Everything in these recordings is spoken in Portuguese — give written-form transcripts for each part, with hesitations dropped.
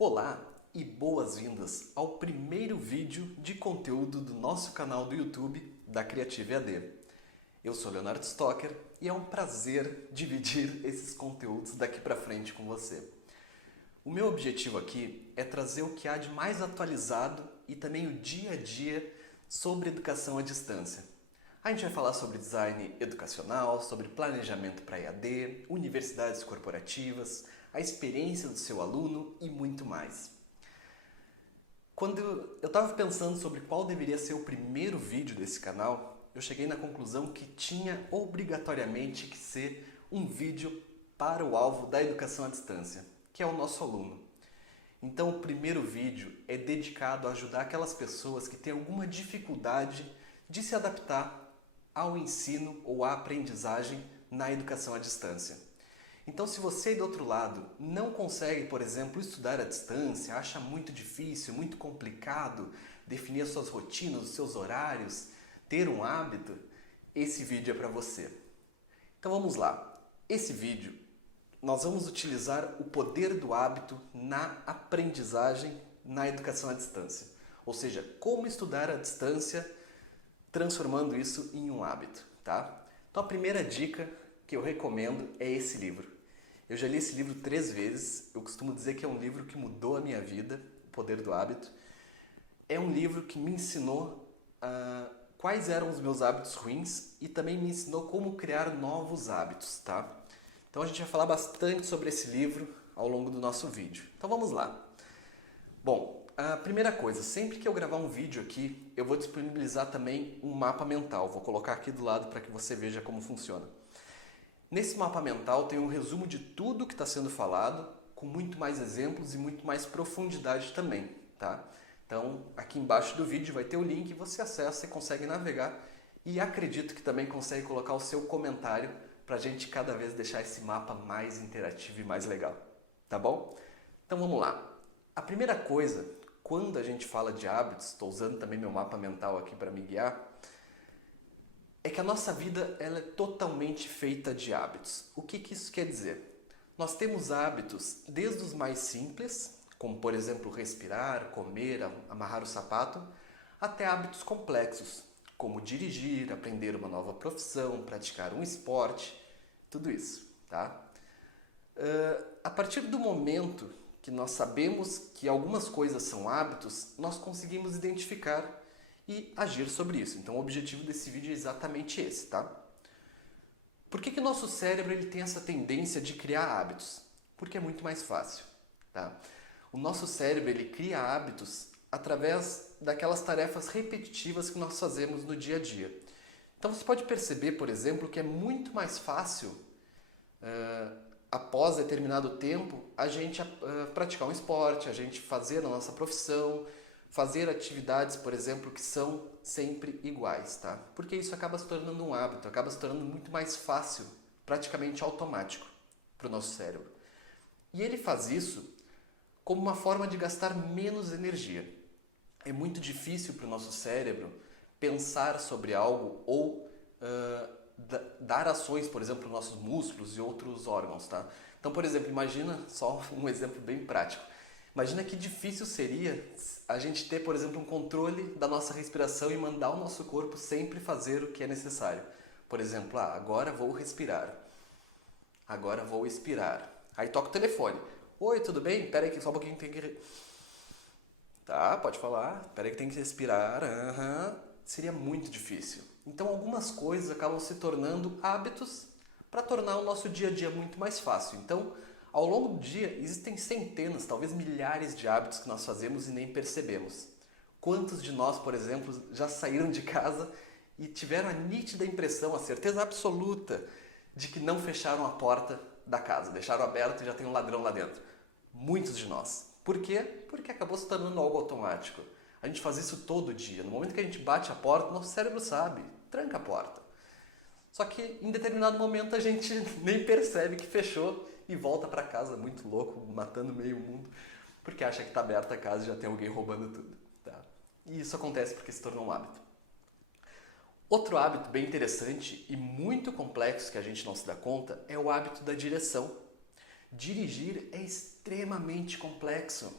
Olá e boas-vindas ao primeiro vídeo de conteúdo do nosso canal do YouTube da Creative AD. Eu sou Leonardo Stocker e é um prazer dividir esses conteúdos daqui para frente com você. O meu objetivo aqui é trazer o que há de mais atualizado e também o dia a dia sobre educação à distância. A gente vai falar sobre design educacional, sobre planejamento para EAD, universidades corporativas, a experiência do seu aluno e muito mais. Quando eu estava pensando sobre qual deveria ser o primeiro vídeo desse canal, eu cheguei na conclusão que tinha obrigatoriamente que ser um vídeo para o alvo da educação à distância, que é o nosso aluno. Então o primeiro vídeo é dedicado a ajudar aquelas pessoas que têm alguma dificuldade de se adaptar ao ensino ou à aprendizagem na educação à distância. Então, se você do outro lado não consegue, por exemplo, estudar à distância, acha muito difícil, muito complicado definir as suas rotinas, os seus horários, ter um hábito, esse vídeo é para você. Então vamos lá. Esse vídeo nós vamos utilizar o poder do hábito na aprendizagem na educação à distância. Ou seja, como estudar à distância transformando isso em um hábito, tá? Então a primeira dica que eu recomendo é esse livro. Eu já li esse livro 3 vezes, eu costumo dizer que é um livro que mudou a minha vida, O Poder do Hábito. É um livro que me ensinou quais eram os meus hábitos ruins e também me ensinou como criar novos hábitos, tá? Então a gente vai falar bastante sobre esse livro ao longo do nosso vídeo. Então vamos lá. Bom, a primeira coisa, sempre que eu gravar um vídeo aqui, eu vou disponibilizar também um mapa mental. Vou colocar aqui do lado para que você veja como funciona. Nesse mapa mental tem um resumo de tudo que está sendo falado, com muito mais exemplos e muito mais profundidade também, tá? Então, aqui embaixo do vídeo vai ter o link, você acessa e consegue navegar. E acredito que também consegue colocar o seu comentário para a gente cada vez deixar esse mapa mais interativo e mais legal, tá bom? Então vamos lá. A primeira coisa, quando a gente fala de hábitos, estou usando também meu mapa mental aqui para me guiar, é que a nossa vida ela é totalmente feita de hábitos. O que isso quer dizer? Nós temos hábitos desde os mais simples, como por exemplo respirar, comer, amarrar o sapato, até hábitos complexos, como dirigir, aprender uma nova profissão, praticar um esporte, tudo isso, tá? A partir do momento que nós sabemos que algumas coisas são hábitos, nós conseguimos identificar e agir sobre isso. Então o objetivo desse vídeo é exatamente esse, tá? Por que o nosso cérebro ele tem essa tendência de criar hábitos? Porque é muito mais fácil, tá? O nosso cérebro ele cria hábitos através daquelas tarefas repetitivas que nós fazemos no dia a dia. Então você pode perceber, por exemplo, que é muito mais fácil, após determinado tempo, a gente praticar um esporte, a gente fazer a nossa profissão, fazer atividades, por exemplo, que são sempre iguais, tá? Porque isso acaba se tornando um hábito, acaba se tornando muito mais fácil, praticamente automático para o nosso cérebro. E ele faz isso como uma forma de gastar menos energia. É muito difícil para o nosso cérebro pensar sobre algo ou dar ações, por exemplo, para os nossos músculos e outros órgãos, tá? Então, por exemplo, imagina só um exemplo bem prático. Imagina que difícil seria a gente ter, por exemplo, um controle da nossa respiração e mandar o nosso corpo sempre fazer o que é necessário. Por exemplo, agora vou respirar. Agora vou expirar. Aí toca o telefone. Oi, tudo bem? Pera aí que só um pouquinho tem que... Tá, pode falar. Pera aí que tem que respirar. Seria muito difícil. Então algumas coisas acabam se tornando hábitos para tornar o nosso dia a dia muito mais fácil. Então, ao longo do dia, existem centenas, talvez milhares de hábitos que nós fazemos e nem percebemos. Quantos de nós, por exemplo, já saíram de casa e tiveram a nítida impressão, a certeza absoluta de que não fecharam a porta da casa, deixaram aberto e já tem um ladrão lá dentro? Muitos de nós. Por quê? Porque acabou se tornando algo automático. A gente faz isso todo dia. No momento que a gente bate a porta, nosso cérebro sabe, tranca a porta. Só que em determinado momento a gente nem percebe que fechou e volta para casa muito louco, matando meio mundo, porque acha que está aberta a casa e já tem alguém roubando tudo. Tá? E isso acontece porque se tornou um hábito. Outro hábito bem interessante e muito complexo que a gente não se dá conta é o hábito da direção. Dirigir é extremamente complexo.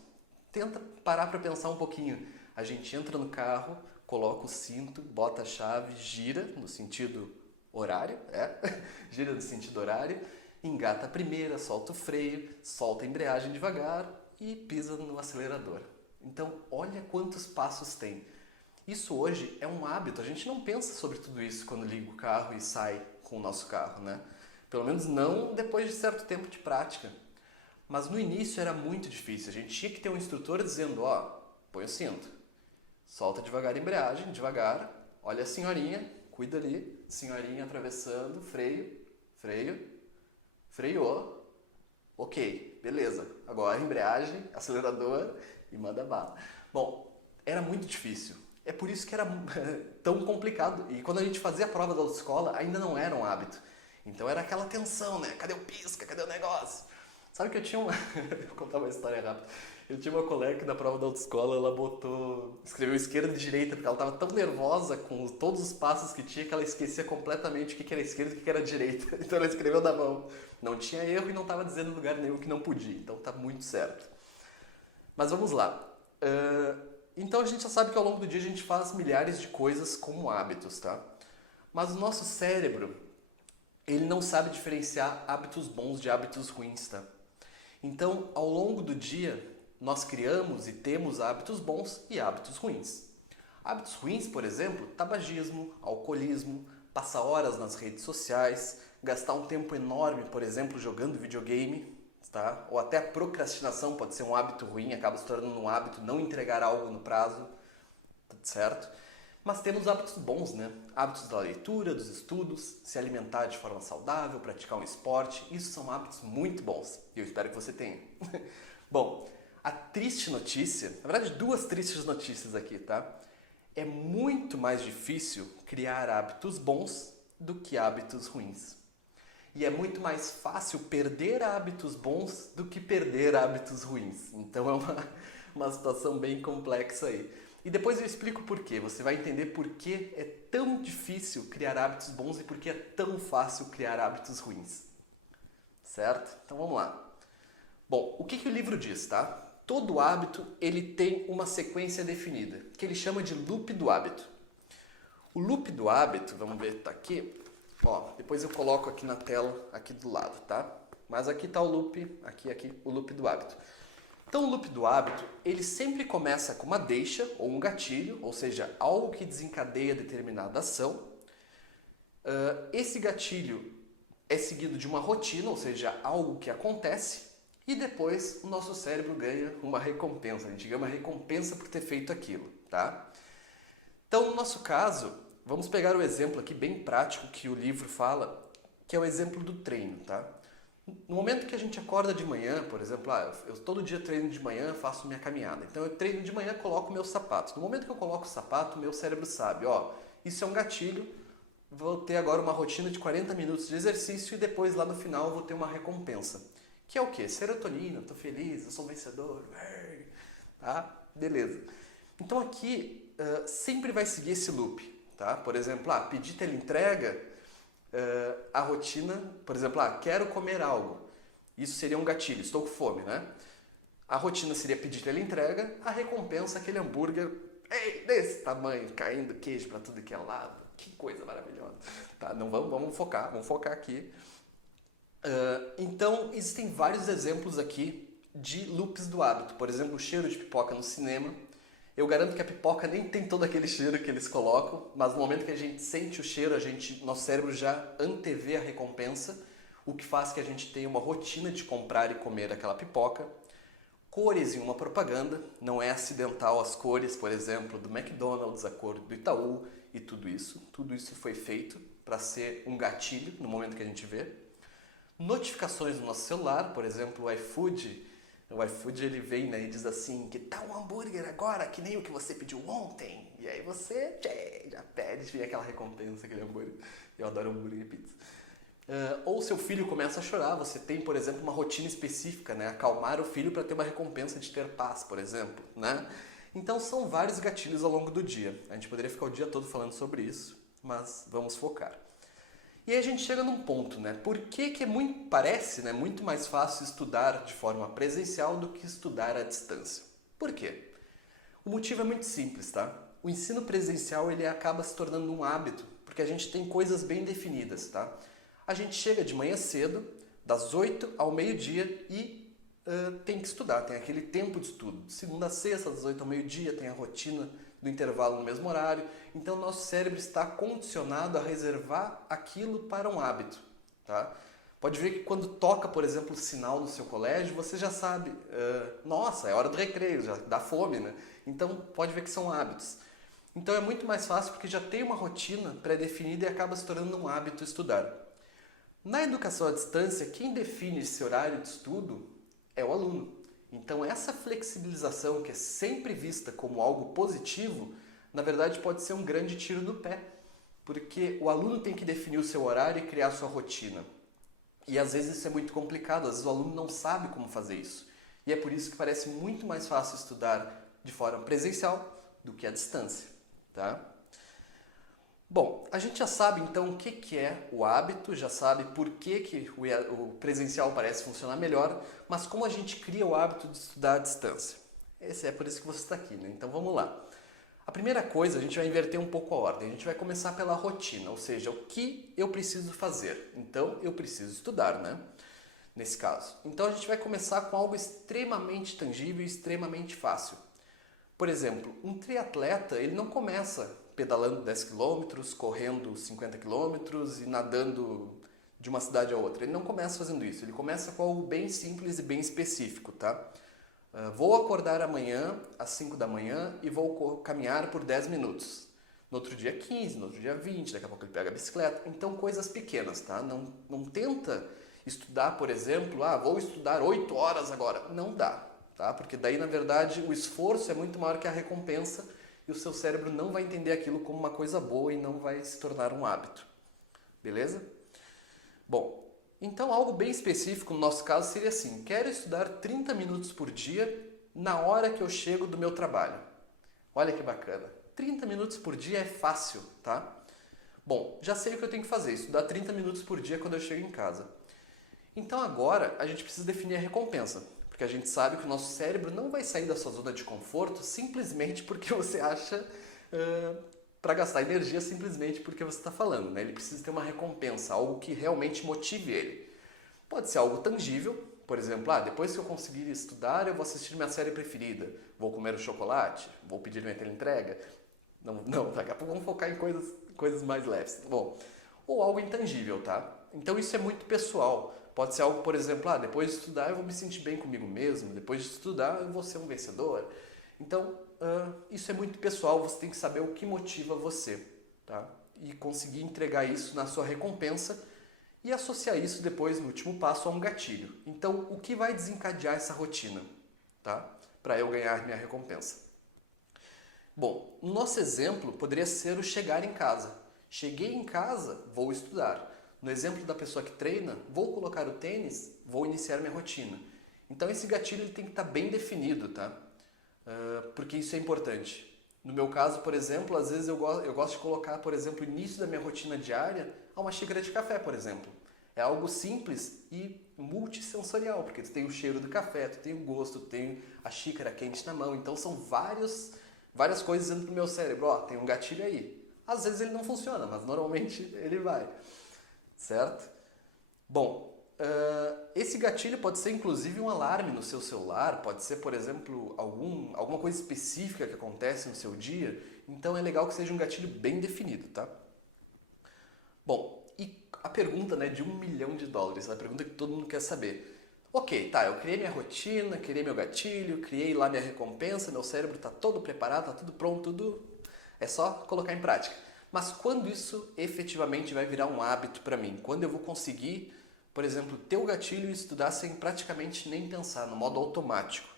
Tenta parar para pensar um pouquinho. A gente entra no carro, coloca o cinto, bota a chave, gira no sentido horário, gira no sentido horário, engata a primeira, solta o freio, solta a embreagem devagar e pisa no acelerador. Então, olha quantos passos tem. Isso hoje é um hábito, a gente não pensa sobre tudo isso quando liga o carro e sai com o nosso carro, né? Pelo menos não depois de certo tempo de prática. Mas no início era muito difícil, a gente tinha que ter um instrutor dizendo, põe o cinto, solta devagar a embreagem, devagar, olha a senhorinha, cuida ali, senhorinha atravessando, freio, freio, ok, beleza, agora embreagem, acelerador e manda bala. Bom, era muito difícil, é por isso que era tão complicado, e quando a gente fazia a prova da autoescola ainda não era um hábito, então era aquela tensão, né, cadê o pisca, cadê o negócio? Sabe que eu tinha uma... Vou contar uma história rápida. Eu tinha uma colega que na prova da autoescola ela escreveu esquerda e direita, porque ela estava tão nervosa com todos os passos que tinha que ela esquecia completamente o que era esquerda e o que era direita. Então ela escreveu na mão. Não tinha erro e não estava dizendo em lugar nenhum que não podia. Então tá muito certo. Mas vamos lá. Então a gente já sabe que ao longo do dia a gente faz milhares de coisas como hábitos, tá? Mas o nosso cérebro, ele não sabe diferenciar hábitos bons de hábitos ruins, tá? Então, ao longo do dia, nós criamos e temos hábitos bons e hábitos ruins. Hábitos ruins, por exemplo, tabagismo, alcoolismo, passar horas nas redes sociais, gastar um tempo enorme, por exemplo, jogando videogame, tá? Ou até a procrastinação pode ser um hábito ruim, acaba se tornando um hábito não entregar algo no prazo, certo? Mas temos hábitos bons, né? Hábitos da leitura, dos estudos, se alimentar de forma saudável, praticar um esporte. Isso são hábitos muito bons e eu espero que você tenha. Bom, a triste notícia, na verdade 2 tristes notícias aqui, tá? É muito mais difícil criar hábitos bons do que hábitos ruins. E é muito mais fácil perder hábitos bons do que perder hábitos ruins. Então é uma situação bem complexa aí. E depois eu explico por quê. Você vai entender por que é tão difícil criar hábitos bons e por que é tão fácil criar hábitos ruins. Certo? Então vamos lá. Bom, o que o livro diz, tá? Todo hábito ele tem uma sequência definida, que ele chama de loop do hábito. O loop do hábito, vamos ver, tá aqui. Depois eu coloco aqui na tela, aqui do lado, tá? Mas aqui tá o loop, aqui, o loop do hábito. Então, o loop do hábito, ele sempre começa com uma deixa ou um gatilho, ou seja, algo que desencadeia determinada ação. Esse gatilho é seguido de uma rotina, ou seja, algo que acontece, e depois o nosso cérebro ganha uma recompensa. A gente ganha uma recompensa por ter feito aquilo, tá? Então, no nosso caso, vamos pegar o exemplo aqui bem prático que o livro fala, que é o exemplo do treino, tá? No momento que a gente acorda de manhã, por exemplo, eu todo dia treino de manhã, faço minha caminhada. Então eu treino de manhã, coloco meus sapatos. No momento que eu coloco o sapato, meu cérebro sabe, isso é um gatilho, vou ter agora uma rotina de 40 minutos de exercício e depois lá no final eu vou ter uma recompensa. Que é o quê? Serotonina, tô feliz, eu sou um vencedor, tá? Beleza. Então aqui sempre vai seguir esse loop, tá? Por exemplo, pedir teleentrega, a rotina, por exemplo, quero comer algo. Isso seria um gatilho, estou com fome, né? A rotina seria pedir teleentrega, a recompensa aquele hambúrguer desse tamanho, caindo queijo para tudo que é lado. Que coisa maravilhosa. Tá, não vamos focar aqui. Então, existem vários exemplos aqui de loops do hábito. Por exemplo, o cheiro de pipoca no cinema. Eu garanto que a pipoca nem tem todo aquele cheiro que eles colocam, mas no momento que a gente sente o cheiro, nosso cérebro já antevê a recompensa, o que faz que a gente tenha uma rotina de comprar e comer aquela pipoca. Cores em uma propaganda, não é acidental as cores, por exemplo, do McDonald's, a cor do Itaú e tudo isso foi feito para ser um gatilho no momento que a gente vê. Notificações no nosso celular, por exemplo, o iFood ele vem, né, e diz assim, que tá um hambúrguer agora, que nem o que você pediu ontem. E aí você já pede, vem aquela recompensa, aquele hambúrguer. Eu adoro hambúrguer e pizza. Ou seu filho começa a chorar, você tem, por exemplo, uma rotina específica, né? Acalmar o filho para ter uma recompensa de ter paz, por exemplo, né? Então são vários gatilhos ao longo do dia. A gente poderia ficar o dia todo falando sobre isso, mas vamos focar. E aí a gente chega num ponto, né? Por que parece, né, muito mais fácil estudar de forma presencial do que estudar à distância? Por quê? O motivo é muito simples, tá? O ensino presencial ele acaba se tornando um hábito, porque a gente tem coisas bem definidas, tá? A gente chega de manhã cedo, das 8 ao meio-dia e tem que estudar, tem aquele tempo de estudo. De segunda a sexta, das 8 ao meio-dia, tem a rotina do intervalo no mesmo horário. Então, nosso cérebro está condicionado a reservar aquilo para um hábito, tá? Pode ver que quando toca, por exemplo, o sinal no seu colégio, você já sabe, nossa, é hora do recreio, já dá fome, né? Então, pode ver que são hábitos. Então, é muito mais fácil porque já tem uma rotina pré-definida e acaba se tornando um hábito estudar. Na educação à distância, quem define esse horário de estudo é o aluno. Então, essa flexibilização, que é sempre vista como algo positivo, na verdade pode ser um grande tiro no pé, porque o aluno tem que definir o seu horário e criar a sua rotina. E às vezes isso é muito complicado, às vezes o aluno não sabe como fazer isso. E é por isso que parece muito mais fácil estudar de forma presencial do que à distância, tá? Bom, a gente já sabe então o que é o hábito, já sabe por que o presencial parece funcionar melhor, mas como a gente cria o hábito de estudar à distância? É por isso que você está aqui, né? Então vamos lá. A primeira coisa, a gente vai inverter um pouco a ordem. A gente vai começar pela rotina, ou seja, o que eu preciso fazer. Então eu preciso estudar, né? Nesse caso. Então a gente vai começar com algo extremamente tangível e extremamente fácil. Por exemplo, um triatleta, ele não começa pedalando 10 km, correndo 50 km e nadando de uma cidade a outra. Ele não começa fazendo isso, ele começa com algo bem simples e bem específico, tá? Vou acordar amanhã às 5 da manhã e vou caminhar por 10 minutos. No outro dia 15, no outro dia 20, daqui a pouco ele pega a bicicleta. Então coisas pequenas, tá? Não tenta estudar, por exemplo, vou estudar 8 horas agora. Não dá, tá? Porque daí, na verdade, o esforço é muito maior que a recompensa e o seu cérebro não vai entender aquilo como uma coisa boa e não vai se tornar um hábito. Beleza? Bom, então algo bem específico no nosso caso seria assim: quero estudar 30 minutos por dia na hora que eu chego do meu trabalho. Olha que bacana. 30 minutos por dia é fácil, tá? Bom, já sei o que eu tenho que fazer, estudar 30 minutos por dia quando eu chego em casa. Então agora a gente precisa definir a recompensa. Porque a gente sabe que o nosso cérebro não vai sair da sua zona de conforto simplesmente porque você acha para gastar energia simplesmente porque você está falando, né? Ele precisa ter uma recompensa, algo que realmente motive ele. Pode ser algo tangível, por exemplo, depois que eu conseguir estudar, eu vou assistir minha série preferida, vou comer o chocolate, vou pedir minha teleentrega. Não, daqui a pouco vamos focar em coisas mais leves. Bom, ou algo intangível, tá? Então isso é muito pessoal. Pode ser algo, por exemplo, depois de estudar eu vou me sentir bem comigo mesmo, depois de estudar eu vou ser um vencedor. Então, isso é muito pessoal, você tem que saber o que motiva você, tá? E conseguir entregar isso na sua recompensa e associar isso depois, no último passo, a um gatilho. Então, o que vai desencadear essa rotina, tá? Para eu ganhar minha recompensa? Bom, no nosso exemplo, poderia ser o chegar em casa. Cheguei em casa, vou estudar. No exemplo da pessoa que treina, vou colocar o tênis, vou iniciar minha rotina. Então esse gatilho ele tem que estar bem definido, tá? Porque isso é importante. No meu caso, por exemplo, às vezes eu gosto de colocar, por exemplo, o início da minha rotina diária a uma xícara de café, por exemplo. É algo simples e multissensorial, porque tu tem o cheiro do café, tu tem o gosto, tu tem a xícara quente na mão. Então são várias coisas dentro do meu cérebro. Tem um gatilho aí. Às vezes ele não funciona, mas normalmente ele vai. Certo? Bom, esse gatilho pode ser inclusive um alarme no seu celular, pode ser, por exemplo, alguma coisa específica que acontece no seu dia, então é legal que seja um gatilho bem definido, tá? Bom, e a pergunta, né, de $1 milhão, a pergunta que todo mundo quer saber. Ok, tá, eu criei minha rotina, criei meu gatilho, criei lá minha recompensa, meu cérebro está todo preparado, está tudo pronto, é só colocar em prática. Mas quando isso efetivamente vai virar um hábito para mim? Quando eu vou conseguir, por exemplo, ter o gatilho e estudar sem praticamente nem pensar, no modo automático?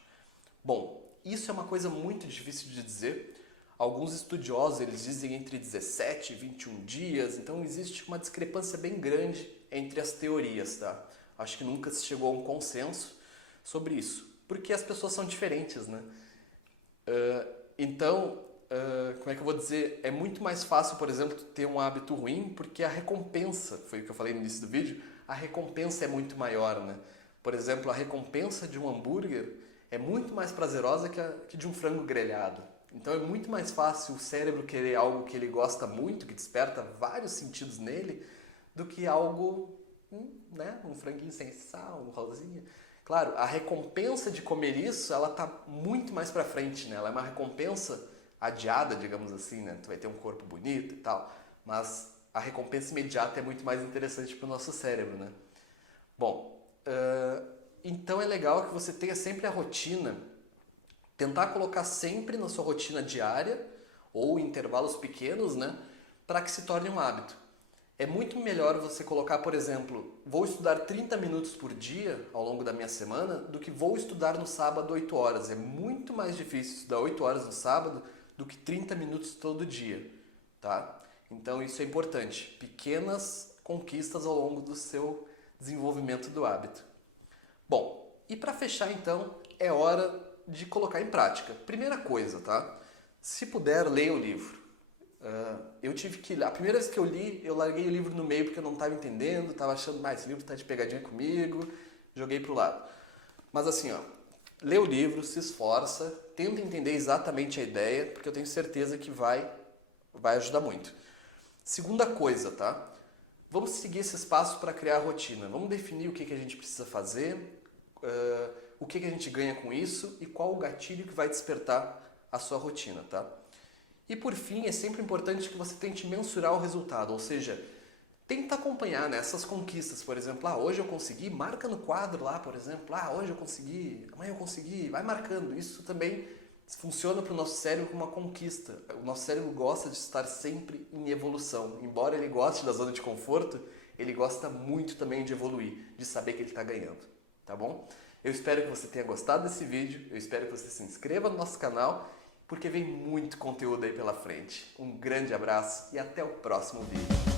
Bom, isso é uma coisa muito difícil de dizer. Alguns estudiosos eles dizem entre 17 e 21 dias, então existe uma discrepância bem grande entre as teorias, tá? Acho que nunca se chegou a um consenso sobre isso, porque as pessoas são diferentes, né? Como é que eu vou dizer? É muito mais fácil, por exemplo, ter um hábito ruim, porque a recompensa, foi o que eu falei no início do vídeo, a recompensa é muito maior, né? Por exemplo, a recompensa de um hambúrguer é muito mais prazerosa que de um frango grelhado. Então é muito mais fácil o cérebro querer algo que ele gosta muito, que desperta vários sentidos nele, do que algo, né, um franguinho sem sal, um rosinha. Claro, a recompensa de comer isso, ela tá muito mais pra frente, né? Ela é uma recompensa adiada, digamos assim, né? Tu vai ter um corpo bonito e tal, mas a recompensa imediata é muito mais interessante para o nosso cérebro, né? Bom, então é legal que você tenha sempre a rotina, tentar colocar sempre na sua rotina diária ou em intervalos pequenos, né? Para que se torne um hábito. É muito melhor você colocar, por exemplo, vou estudar 30 minutos por dia ao longo da minha semana do que vou estudar no sábado 8 horas. É muito mais difícil estudar 8 horas no sábado do que 30 minutos todo dia, tá? Então isso é importante. Pequenas conquistas ao longo do seu desenvolvimento do hábito. Bom, e para fechar então, é hora de colocar em prática. Primeira coisa, tá? Se puder, leia o livro. Eu tive que... A primeira vez que eu li, eu larguei o livro no meio porque eu não estava entendendo, estava achando, esse livro está de pegadinha comigo, joguei pro lado. Mas assim, ó, lê o livro, se esforça, tenta entender exatamente a ideia, porque eu tenho certeza que vai ajudar muito. Segunda coisa, tá? Vamos seguir esses passos para criar a rotina. Vamos definir o que a gente precisa fazer, o que a gente ganha com isso e qual o gatilho que vai despertar a sua rotina, tá? E por fim, é sempre importante que você tente mensurar o resultado, ou seja, tenta acompanhar, né, essas conquistas. Por exemplo, hoje eu consegui, marca no quadro lá, por exemplo, hoje eu consegui, amanhã eu consegui, vai marcando. Isso também funciona para o nosso cérebro como uma conquista. O nosso cérebro gosta de estar sempre em evolução. Embora ele goste da zona de conforto, ele gosta muito também de evoluir, de saber que ele está ganhando, tá bom? Eu espero que você tenha gostado desse vídeo, eu espero que você se inscreva no nosso canal, porque vem muito conteúdo aí pela frente. Um grande abraço e até o próximo vídeo.